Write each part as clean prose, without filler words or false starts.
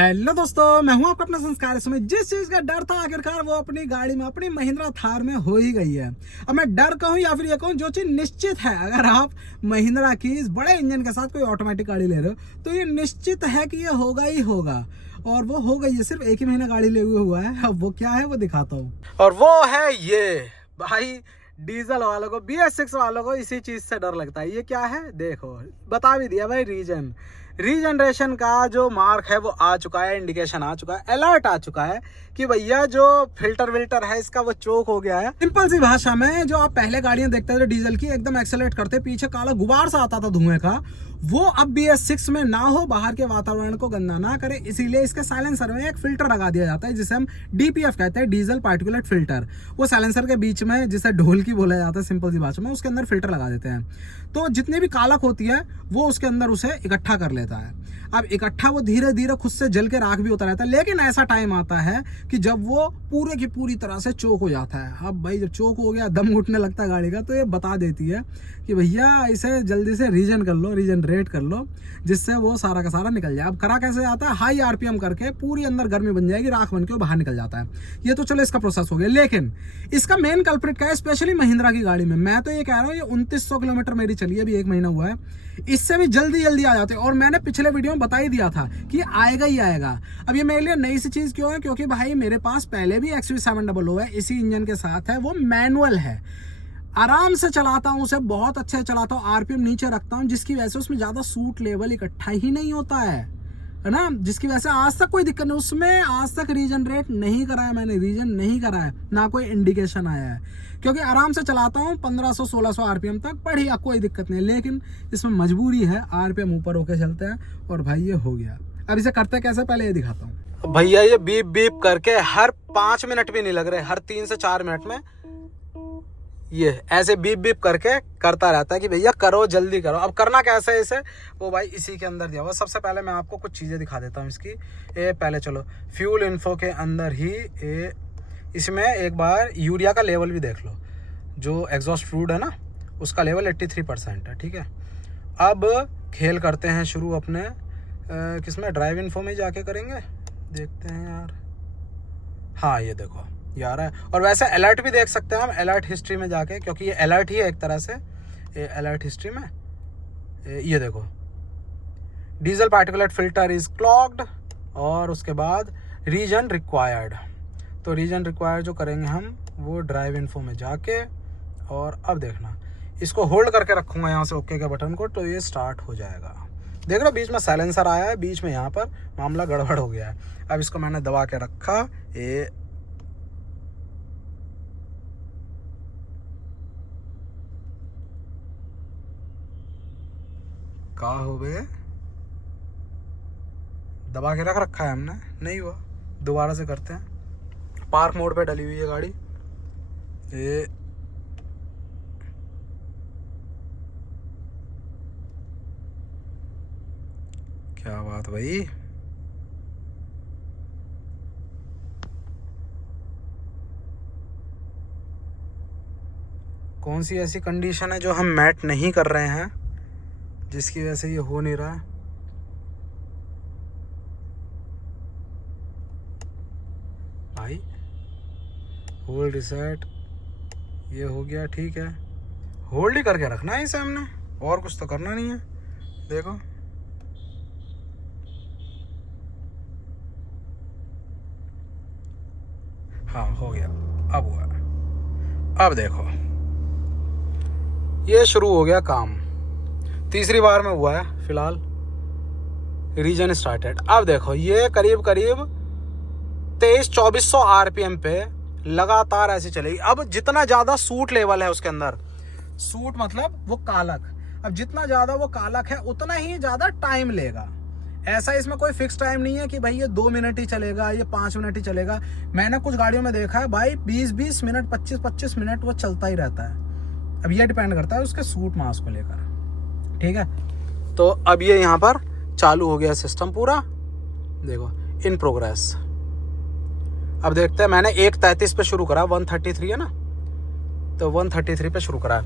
Hello दोस्तों, मैं हूं आपका अपना संस्कार। इसमें जिस चीज का डर था आखिरकार वो अपनी गाड़ी में, अपनी महिंद्रा थार में हो ही गई है। अब मैं डर कहूं या फिर ये कहूं, जो चीज निश्चित है, अगर आप महिंद्रा की इस बड़े इंजन के साथ कोई ऑटोमेटिक गाड़ी ले रहे हो तो ये निश्चित है कि ये होगा ही होगा। और वो हो गई है, सिर्फ एक ही महीना गाड़ी ले हुआ है। अब वो क्या है वो दिखाता हूँ। और वो है ये भाई, डीजल वालों को, BS6 वालों को इसी चीज से डर लगता है। ये क्या है देखो, बता भी दिया भाई। रीजनरेशन का जो मार्क है वो आ चुका है, इंडिकेशन आ चुका है, अलर्ट आ चुका है कि भैया जो फिल्टर विल्टर है इसका वो चोक हो गया है। सिंपल सी भाषा में, जो आप पहले गाड़ियां देखते थे डीजल की, एकदम एक्सेलरेट करते, पीछे काला गुबार सा आता था धुएं का, वो अब BS6 में ना हो, बाहर के वातावरण को गंदा ना करे, इसीलिए इसके साइलेंसर में एक फिल्टर लगा दिया जाता है जिसे हम DPF कहते हैं, डीजल पार्टिकुलेट फिल्टर। वो साइलेंसर के बीच में, जिसे ढोल की बोला जाता है सिंपल सी भाषा में, उसके अंदर फिल्टर लगा देते हैं। तो जितनी भी कालक होती है वो उसके अंदर उसे इकट्ठा कर लेता है। अब इकट्ठा वो धीरे धीरे खुद से जल के राख भी होता रहता है, लेकिन ऐसा टाइम आता है कि जब वो पूरे की पूरी तरह से चोक हो जाता है। अब भाई जब चोक हो गया, दम घुटने लगता है गाड़ी का, तो ये बता देती है कि भैया इसे जल्दी से रीजनरेट कर लो, जिससे वो सारा का सारा निकल जाए। अब करा कैसे जाता है, हाई RPM करके पूरी अंदर गर्मी बन जाएगी, राख बन के वो बाहर निकल जाता है। ये तो चलो इसका प्रोसेस हो गया, लेकिन इसका मेन कल्प्रिट क्या है, स्पेशली महिंद्रा की गाड़ी में। मैं तो ये कह रहा हूँ, ये 2900 किलोमीटर मेरी चली है, अभी 1 महीना हुआ है, इससे भी जल्दी आ जाते हैं। और मैंने पिछले वीडियो में बता ही दिया था कि आएगा ही आएगा। अब ये मेरे लिए नई सी चीज क्यों है, क्योंकि भाई मेरे पास पहले भी XV700 है, इसी इंजन के साथ है, वो मैनुअल है, आराम से चलाता हूँ उसे, बहुत अच्छे चलाता हूँ, RPM नीचे रखता हूँ, जिसकी वजह से उसमें ज्यादा सूट लेवल इकट्ठा ही नहीं होता है ना, जिसकी वजह से आज तक कोई दिक्कत नहीं। उसमें आज तक रीजनरेट नहीं करा है मैंने, रीजन नहीं करा है, ना कोई इंडिकेशन आया है, क्योंकि आराम से चलाता हूँ 1500-1600 RPM तक, बढ़िया, कोई दिक्कत नहीं। लेकिन इसमें मजबूरी है, RPM ऊपर होके चलते हैं। और भाई ये हो गया। अब इसे करते कैसे, पहले ये दिखाता हूँ। भैया ये बीप बीप करके हर 5 मिनट भी नहीं लग रहे, हर 3 से 4 मिनट में ये ऐसे बीप बीप करके करता रहता है कि भैया करो, जल्दी करो। अब करना कैसे है इसे, वो भाई इसी के अंदर दिया हुआ। सबसे पहले मैं आपको कुछ चीज़ें दिखा देता हूँ इसकी। ये पहले चलो फ्यूल इन्फो के अंदर ही इसमें एक बार यूरिया का लेवल भी देख लो। जो एग्जॉस्ट फ्लूइड है ना, उसका लेवल 83% है, ठीक है। अब खेल करते हैं शुरू अपने किसमें, ड्राइव इन्फो में जाके करेंगे, देखते हैं यार। हाँ ये देखो ये आ रहा है। और वैसे अलर्ट भी देख सकते हैं हम अलर्ट हिस्ट्री में जाके, क्योंकि ये अलर्ट ही है एक तरह से। ये अलर्ट हिस्ट्री में ये देखो, diesel particulate filter is clogged, और उसके बाद रीजन रिक्वायर्ड। तो रीजन रिक्वायर्ड जो करेंगे हम, वो ड्राइव इन्फो में जाके, और अब देखना, इसको होल्ड करके रखूँगा यहाँ से ओके के बटन को, तो ये स्टार्ट हो जाएगा। देख लो बीच में साइलेंसर आया है, बीच में यहाँ पर मामला गड़बड़ हो गया है। अब इसको मैंने दबा के रखा, ये का हो गए, दबा के रख रखा है हमने, नहीं हुआ, दोबारा से करते हैं। पार्क मोड पे डली हुई है गाड़ी, ये क्या बात भाई। कौन सी ऐसी कंडीशन है जो हम मैट नहीं कर रहे हैं, जिसकी वजह से ये हो नहीं रहा है। भाई होल्ड रिसेट, ये हो गया, ठीक है। होल्ड ही करके रखना है इसे हमने, और कुछ तो करना नहीं है। देखो हाँ हो गया, अब हुआ। अब देखो ये शुरू हो गया काम, तीसरी बार में हुआ है फिलहाल। Reason started. अब देखो ये करीब 2300-2400 RPM पे लगातार ऐसे चलेगी। अब जितना ज़्यादा सूट लेवल है उसके अंदर, सूट मतलब वो कालक, अब जितना ज़्यादा वो कालक है उतना ही ज़्यादा टाइम लेगा। ऐसा इसमें कोई फिक्स टाइम नहीं है कि भाई ये 2 मिनट ही चलेगा, ये 5 मिनट ही चलेगा। मैंने कुछ गाड़ियों में देखा है भाई 20-20 मिनट, 25-25 मिनट वो चलता ही रहता है। अब ये डिपेंड करता है उसके सूट मास को लेकर, ठीक है। तो अब ये यहाँ पर चालू हो गया सिस्टम पूरा, देखो इन प्रोग्रेस। अब देखते हैं, मैंने 1:33 पे शुरू करा, 133 है ना, तो 133 पे शुरू करा।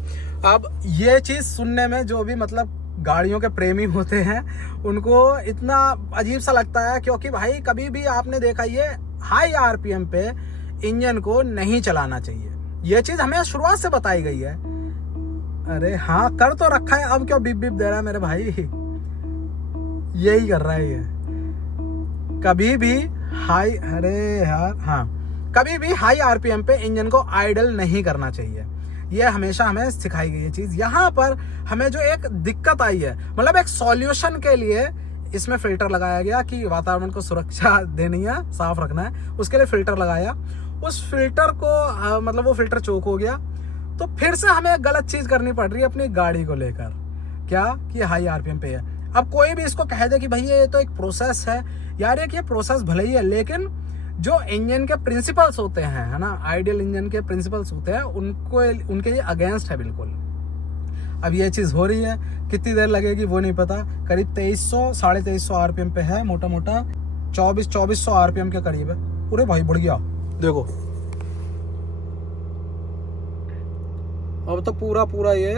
अब ये चीज़ सुनने में जो भी मतलब गाड़ियों के प्रेमी होते हैं उनको इतना अजीब सा लगता है, क्योंकि भाई कभी भी आपने देखा ये हाई आरपीएम पे इंजन को नहीं चलाना चाहिए। ये चीज हमें शुरुआत से बताई गई है। अरे हाँ, कर तो रखा है, अब क्यों बिप बिप दे रहा है मेरे भाई? यही कर रहा है ये। कभी भी हाई, अरे यार हाँ, कभी भी हाई आरपीएम पे इंजन को आइडल नहीं करना चाहिए। ये हमेशा हमें सिखाई गई है चीज। यहाँ पर हमें जो एक दिक्कत आई है, मतलब एक सॉल्यूशन के लिए इसमें फिल्टर लगाया गया कि वातावरण को सुरक्षा देनी है, साफ रखना है, उसके लिए फिल्टर लगाया। उस फिल्टर को मतलब वो फिल्टर चोक हो गया, तो फिर से हमें एक गलत चीज करनी पड़ रही है अपनी गाड़ी को लेकर, क्या कि हाई आरपीएम पे है। अब कोई भी इसको कह दे कि भैया ये तो एक प्रोसेस है, यार एक ये प्रोसेस भले ही है, लेकिन जो इंजन के प्रिंसिपल्स होते हैं, है ना, आइडियल इंजन के प्रिंसिपल्स होते हैं, उनको उनके लिए अगेंस्ट है बिल्कुल। अब ये चीज हो रही है, कितनी देर लगेगी वो नहीं पता। करीब 2300 2350 आरपीएम पे है, मोटा मोटा 2400 आरपीएम के करीब है। पूरे भाई बढ़ गया, देखो अब तो पूरा ये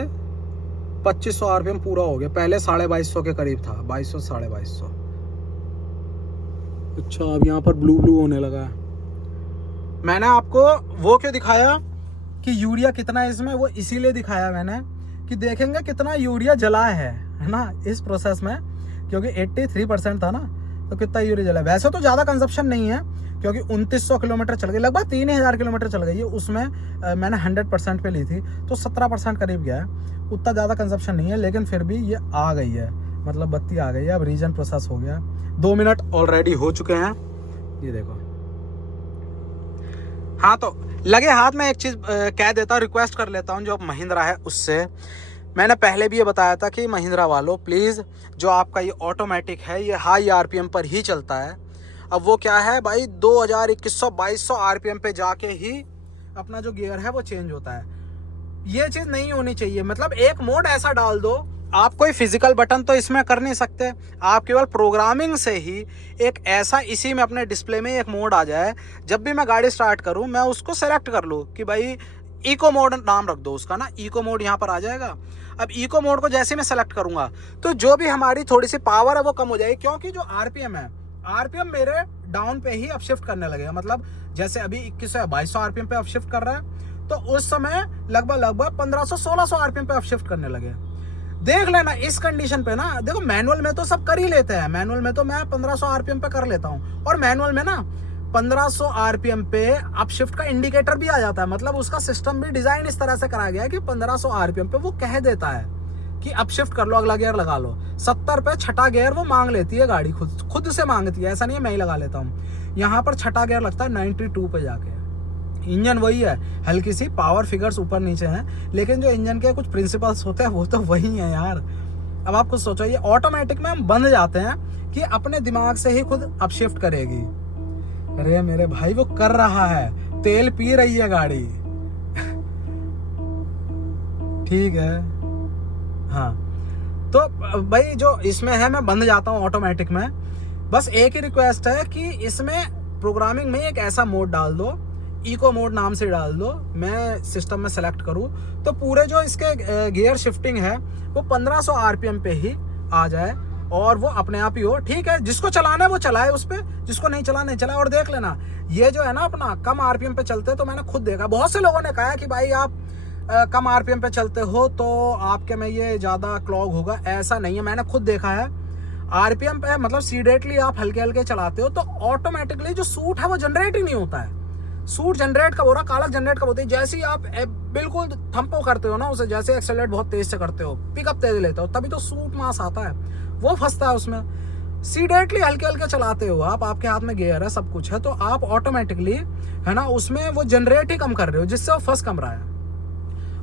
2500 आरपीएम पूरा हो गया। पहले 2250 के करीब था, 2200 2250। अच्छा, अब यहाँ पर ब्लू होने लगा है। मैंने आपको वो क्यों दिखाया कि यूरिया कितना है इसमें, वो इसीलिए दिखाया मैंने कि देखेंगे कितना यूरिया जला है ना इस प्रोसेस में, क्योंकि 83% था ना, तो कितना यूरिया जला है। वैसे तो ज़्यादा कंजप्शन नहीं है, क्योंकि 2900 किलोमीटर चल गई, लगभग 3000 किलोमीटर चल गई है। उसमें मैंने 100% पे ली थी, तो 17% करीब गया है। उतना ज़्यादा कंजप्शन नहीं है, लेकिन फिर भी ये आ गई है, मतलब बत्ती आ गई है। अब रीजन प्रोसेस हो गया, 2 मिनट ऑलरेडी हो चुके हैं, ये देखो। हाँ, तो लगे हाथ में एक चीज़ कह देता हूँ, रिक्वेस्ट कर लेता हूँ जो अब महिंद्रा है उससे। मैंने पहले भी ये बताया था कि महिंद्रा वालों प्लीज़, जो आपका ये ऑटोमेटिक है ये हाई आरपीएम पर ही चलता है। अब वो क्या है भाई, 2200 आरपीएम पे जाके ही अपना जो गियर है वो चेंज होता है। ये चीज़ नहीं होनी चाहिए। मतलब एक मोड ऐसा डाल दो, आप कोई फिजिकल बटन तो इसमें कर नहीं सकते, आप केवल प्रोग्रामिंग से ही एक ऐसा इसी में अपने डिस्प्ले में एक मोड आ जाए, जब भी मैं गाड़ी स्टार्ट करूं मैं उसको सेलेक्ट कर लूं कि भाई इको मोड नाम रख दो उसका ना, इको मोड यहाँ पर आ जाएगा। अब इको मोड को जैसे मैं सेलेक्ट करूंगा तो जो भी हमारी थोड़ी सी पावर है वो कम हो जाएगी, क्योंकि जो आरपीएम है, आरपीएम मेरे डाउन पे ही अपशिफ्ट करने लगेगा। मतलब जैसे अभी 2100-2200 आरपीएम पे अपशिफ्ट कर रहा है, तो उस समय लगभग 1500-1600 आरपीएम पे अपशिफ्ट करने लगे। देख लेना इस कंडीशन पे ना, देखो मैनुअल में तो सब कर ही लेते हैं, मैनुअल में तो मैं 1500 आरपीएम पे कर लेता हूँ, और मैनुअल में ना 1500 आरपीएम पे अपशिफ्ट का इंडिकेटर भी आ जाता है। मतलब उसका सिस्टम भी डिजाइन इस तरह से करा गया है कि 1500 आरपीएम पे वो कह देता है कि अपशिफ्ट कर लो, अगला गियर लगा लो। 70 पे छठा गियर वो मांग लेती है गाड़ी, खुद से मांगती है, ऐसा नहीं है मैं ही लगा लेता हूँ। यहाँ पर छठा गियर लगता है 92 पे जाके। इंजन वही है, हल्की सी पावर फिगर्स ऊपर नीचे हैं, लेकिन जो इंजन के कुछ प्रिंसिपल्स होते हैं वो तो वही है यार। अब आप कुछ सोचो, ये ऑटोमेटिक में हम बंद जाते हैं कि अपने दिमाग से ही खुद अपशिफ्ट करेगी। अरे मेरे भाई वो कर रहा है, तेल पी रही है गाड़ी। ठीक है, हाँ, तो भाई जो इसमें है मैं बंद जाता हूँ ऑटोमेटिक में। बस एक ही रिक्वेस्ट है कि इसमें प्रोग्रामिंग में एक ऐसा मोड डाल दो, इको मोड नाम से डाल दो, मैं सिस्टम में सेलेक्ट करूँ तो पूरे जो इसके गियर शिफ्टिंग है वो 1500 आरपीएम पे ही आ जाए, और वो अपने आप ही हो। ठीक है, जिसको चलाना है वो चलाए उस पर, जिसको नहीं चलाना नहीं चलाए। और देख लेना, ये जो है ना अपना कम आरपीएम पे चलते, तो मैंने खुद देखा, बहुत से लोगों ने कहा कि भाई आप कम आरपीएम पे चलते हो तो आपके में ये ज़्यादा क्लॉग होगा। ऐसा नहीं है, मैंने खुद देखा है। आरपीएम पे मतलब सीडेटली आप हल्के हल्के चलाते हो तो ऑटोमेटिकली जो सूट है वो जनरेट ही नहीं होता है। सूट जनरेट कब हो रहा, कालक जनरेट कब होती है, जैसे ही आप बिल्कुल थंपो करते हो ना उसे, जैसे एक्सेलरेट बहुत तेज से करते हो, पिकअप तेज लेते हो, तभी तो सूट मास आता है, वो फंसता है उसमें। सीडेटली हल्के हल्के चलाते हो आप, आपके हाथ में गियर है, सब कुछ है, तो आप ऑटोमेटिकली है ना उसमें वो जनरेट ही कम कर रहे हो, जिससे वो फंस कम रहा है।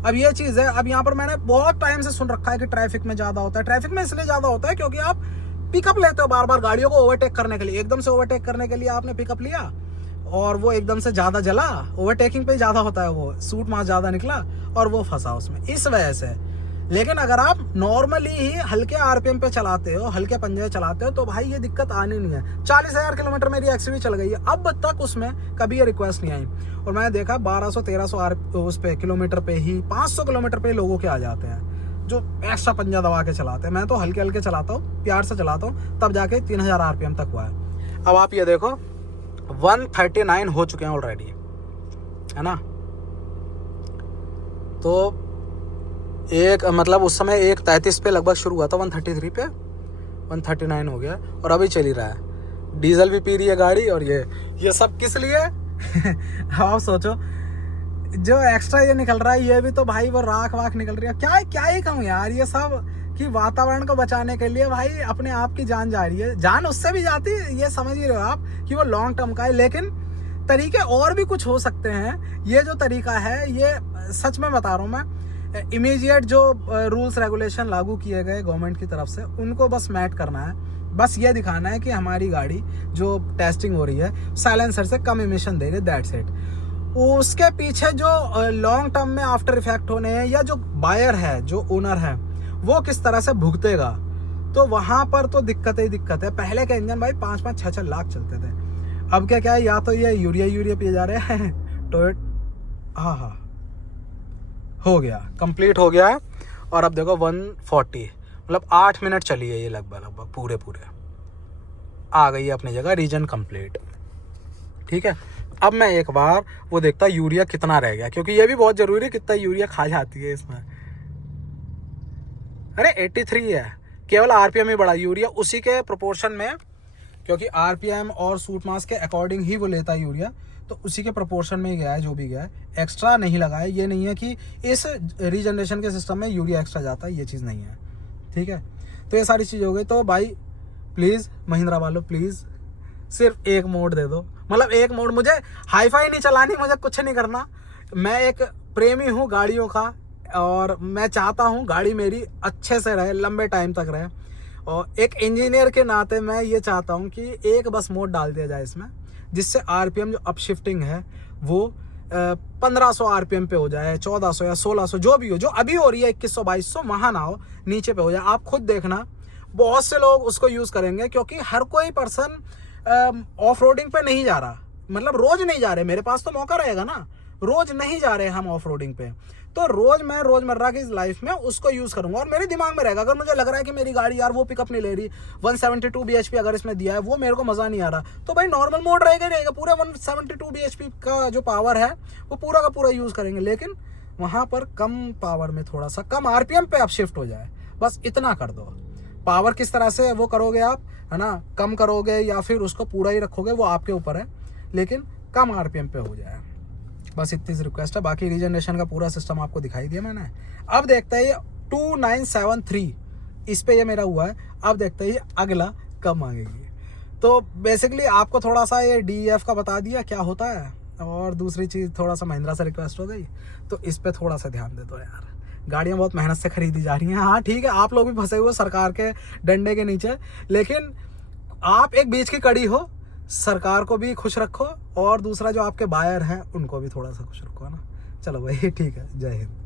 अब ये चीज़ है। अब यहाँ पर मैंने बहुत टाइम से सुन रखा है कि ट्रैफिक में ज़्यादा होता है। ट्रैफिक में इसलिए ज़्यादा होता है क्योंकि आप पिकअप लेते हो बार बार गाड़ियों को ओवरटेक करने के लिए। एकदम से ओवरटेक करने के लिए आपने पिकअप लिया और वो एकदम से ज़्यादा जला, ओवरटेकिंग पे ज़्यादा होता है, वो सूट मास ज़्यादा निकला और वो फंसा उसमें, इस वजह से। लेकिन अगर आप नॉर्मली ही हल्के आरपीएम पे चलाते हो, हल्के पंजे चलाते हो, तो भाई ये दिक्कत आनी नहीं है। 40,000 किलोमीटर मेरी एक्सयूवी चल गई है, अब तक उसमें कभी ये रिक्वेस्ट नहीं आई। और मैंने देखा 1200-1300 उस पे किलोमीटर पे ही, 500 किलोमीटर पे लोगों के आ जाते हैं। जो एक्स्ट्रा पंजा दबा के चलाते हैं। मैं तो हल्के हल्के चलाता हूँ, प्यार से चलाता हूँ, तब जाके 3000 RPM तक हुआ है। अब आप ये देखो 139 हो चुके हैं ऑलरेडी, है ना। तो एक मतलब उस समय 1:33 पे लगभग शुरू हुआ था, 133 पे 139 हो गया और अभी चल ही रहा है। डीजल भी पी रही है गाड़ी। और ये सब किस लिए आप सोचो, जो एक्स्ट्रा ये निकल रहा है ये भी तो भाई वो राख वाख निकल रही है। क्या ही कहूँ यार, ये सब कि वातावरण को बचाने के लिए भाई अपने आप की जान जा रही है। जान उससे भी जाती है, ये समझ ही रहे हो आप कि वो लॉन्ग टर्म का है। लेकिन तरीके और भी कुछ हो सकते हैं। ये जो तरीका है ये सच में बता रहा हूँ मैं, इमीडिएट जो रूल्स रेगुलेशन लागू किए गए गवर्नमेंट की तरफ से उनको बस मैट करना है। बस ये दिखाना है कि हमारी गाड़ी जो टेस्टिंग हो रही है साइलेंसर से कम इमिशन दे रही है, दैट्स इट। उसके पीछे जो लॉन्ग टर्म में आफ्टर इफेक्ट होने हैं या जो बायर है, जो ओनर है, वो किस तरह से भुगतेगा, तो वहां पर तो दिक्कत ही दिक्कत है। पहले के इंजन भाई 5-5, 6-6 लाख चलते थे। अब क्या है, या तो ये यूरिया पिए जा रहे हैं टोयोट। हाँ हो गया, कंप्लीट हो गया है। और अब देखो 140 मतलब 8 मिनट चली है ये लगभग पूरे आ गई है अपनी जगह, रीजन कंप्लीट। ठीक है, अब मैं एक बार वो देखता यूरिया कितना रह गया, क्योंकि ये भी बहुत जरूरी है कितना यूरिया खा जाती है इसमें। अरे 83 है, केवल RPM ही बढ़ा, यूरिया उसी के प्रोपोर्शन में, क्योंकि RPM और सूट मास के अकॉर्डिंग ही वो लेता है यूरिया, तो उसी के प्रोपोर्शन में ही गया है जो भी गया है। एक्स्ट्रा नहीं लगा है। ये नहीं है कि इस रीजनरेशन के सिस्टम में यूरिया एक्स्ट्रा जाता है, ये चीज़ नहीं है। ठीक है, तो ये सारी चीज़ हो गई। तो भाई प्लीज़ महिंद्रा वालों, प्लीज़ सिर्फ एक मोड दे दो। मतलब एक मोड, मुझे हाईफाई नहीं चलानी, मुझे कुछ नहीं करना। मैं एक प्रेमी हूँ गाड़ियों का और मैं चाहता हूँ गाड़ी मेरी अच्छे से रहे, लंबे टाइम तक रहे। और एक इंजीनियर के नाते मैं ये चाहता हूँ कि एक बस मोड डाल दिया जाए इसमें, जिससे RPM जो अपशिफ्टिंग है वो 1500 RPM पे हो जाए, 1400 या 1600 जो भी हो, जो अभी हो रही है 2100-2200, वहाँ ना हो, नीचे पे हो जाए। आप खुद देखना बहुत से लोग उसको यूज़ करेंगे, क्योंकि हर कोई पर्सन ऑफ रोडिंग पे नहीं जा रहा। मतलब रोज नहीं जा रहे, मेरे पास तो मौका रहेगा ना, रोज नहीं जा रहे हम ऑफ रोडिंग पे, तो रोज मैं रोजमर्रा की लाइफ में उसको यूज़ करूंगा। और मेरे दिमाग में रहेगा, अगर मुझे लग रहा है कि मेरी गाड़ी यार वो पिकअप नहीं ले रही, 172 bhp अगर इसमें दिया है, वो मेरे को मज़ा नहीं आ रहा, तो भाई नॉर्मल मोड रहेगा पूरा 172 bhp का जो पावर है वो पूरा का पूरा यूज़ करेंगे। लेकिन वहाँ पर कम पावर में थोड़ा सा कम RPM पे आप शिफ्ट हो जाए, बस इतना कर दो। पावर किस तरह से वो करोगे आप, है ना, कम करोगे या फिर उसको पूरा ही रखोगे, वो आपके ऊपर है, लेकिन कम RPM पे हो जाए, बस इतनी सी रिक्वेस्ट है। बाकी रीजनरेशन का पूरा सिस्टम आपको दिखाई दिया मैंने। अब देखते हैं ये 2973 इस पे ये मेरा हुआ है। अब देखते हैं ये अगला कब मांगेगी। तो बेसिकली आपको थोड़ा सा ये DEF का बता दिया क्या होता है, और दूसरी चीज़ थोड़ा सा महिंद्रा से रिक्वेस्ट हो गई, तो इस पर थोड़ा सा ध्यान दे दो यार। गाड़ियाँ बहुत मेहनत से खरीदी जा रही हैं। हाँ ठीक है, आप लोग भी फंसे हुए सरकार के डंडे के नीचे, लेकिन आप एक बीच की कड़ी हो, सरकार को भी खुश रखो और दूसरा जो आपके बायर हैं उनको भी थोड़ा सा खुश रखो, है ना। चलो भाई ठीक है, जय हिंद।